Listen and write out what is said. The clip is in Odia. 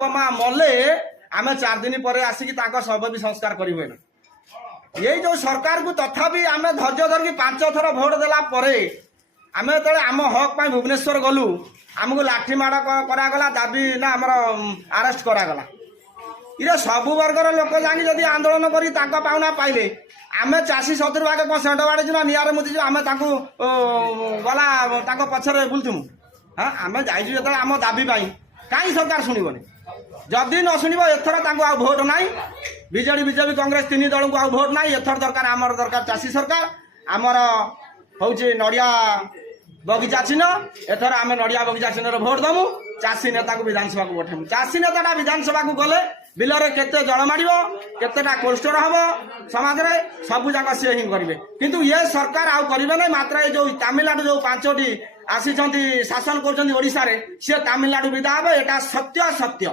ମା ମଲେ ଆମେ 4 ଦିନ ପରେ ଆସିକି ତାଙ୍କ ଶବ ବି ସଂସ୍କାର କରିବୁ ନା। ଏଇ ଯୋଉ ସରକାରକୁ ତଥାପି ଆମେ ଧୈର୍ଯ୍ୟ ଧରିକି 5 ଥର ଭୋଟ ଦେଲା ପରେ ଆମେ ଯେତେବେଳେ ଆମ ହକ୍ ପାଇଁ ଭୁବନେଶ୍ୱର ଗଲୁ ଆମକୁ ଲାଠି ମାଡ଼ କରାଗଲା, ଦାବି ନା ଆମର ଆରେଷ୍ଟ କରାଗଲା। ଇରେ ସବୁ ବର୍ଗର ଲୋକ ଯାଇକି ଯଦି ଆନ୍ଦୋଳନ କରି ତାଙ୍କ ପାଉନା ପାଇଲେ ଆମେ ଚାଷୀ 70 ଭାଗ ସେଣ୍ଟ ବାଡ଼େଛୁ ନା ନିଆଁରେ ମୁତିଛୁ ଆମେ ତାଙ୍କୁ ଗଲା ତାଙ୍କ ପଛରେ ବୁଲୁଥିମୁ। ହଁ ଆମେ ଯାଇଛୁ ଯେତେବେଳେ ଆମ ଦାବି ପାଇଁ କାହିଁ ସରକାର ଶୁଣିବନି? ଯଦି ନ ଶୁଣିବ ଏଥର ତାଙ୍କୁ ଆଉ ଭୋଟ ନାହିଁ। ବିଜେଡି ବିଜେପି କଂଗ୍ରେସ 3 ଦଳଙ୍କୁ ଆଉ ଭୋଟ ନାହିଁ। ଏଥର ଦରକାର ଆମର ଦରକାର ଚାଷୀ ସରକାର। ଆମର ହଉଛି ନଡ଼ିଆ ବଗିଚା ଚିହ୍ନ। ଏଥର ଆମେ ନଡ଼ିଆ ବଗିଚା ଚିହ୍ନରେ ଭୋଟ ଦମୁ। ଚାଷୀ ନେତାକୁ ବିଧାନସଭାକୁ ପଠେଇମୁ। ଚାଷୀ ନେତାଟା ବିଧାନସଭାକୁ ଗଲେ ବିଲରେ କେତେ ଜଳ ମାଡ଼ିବ, କେତେଟା କୋଷ୍ଟର ହବ ସମାଜରେ ସବୁ ଯାକ ସିଏ ହିଁ କରିବେ। କିନ୍ତୁ ଏ ସରକାର ଆଉ କରିବେ ନାହିଁ। ମାତ୍ର ଏ ଯୋଉ ତାମିଲନାଡୁ ଯୋଉ 5ଟି ଆସିଛନ୍ତି ଶାସନ କରୁଛନ୍ତି ଓଡ଼ିଶାରେ ସିଏ ତାମିଲନାଡୁ ବିଦା ହେବ। ଏଟା ସତ୍ୟ ସତ୍ୟ।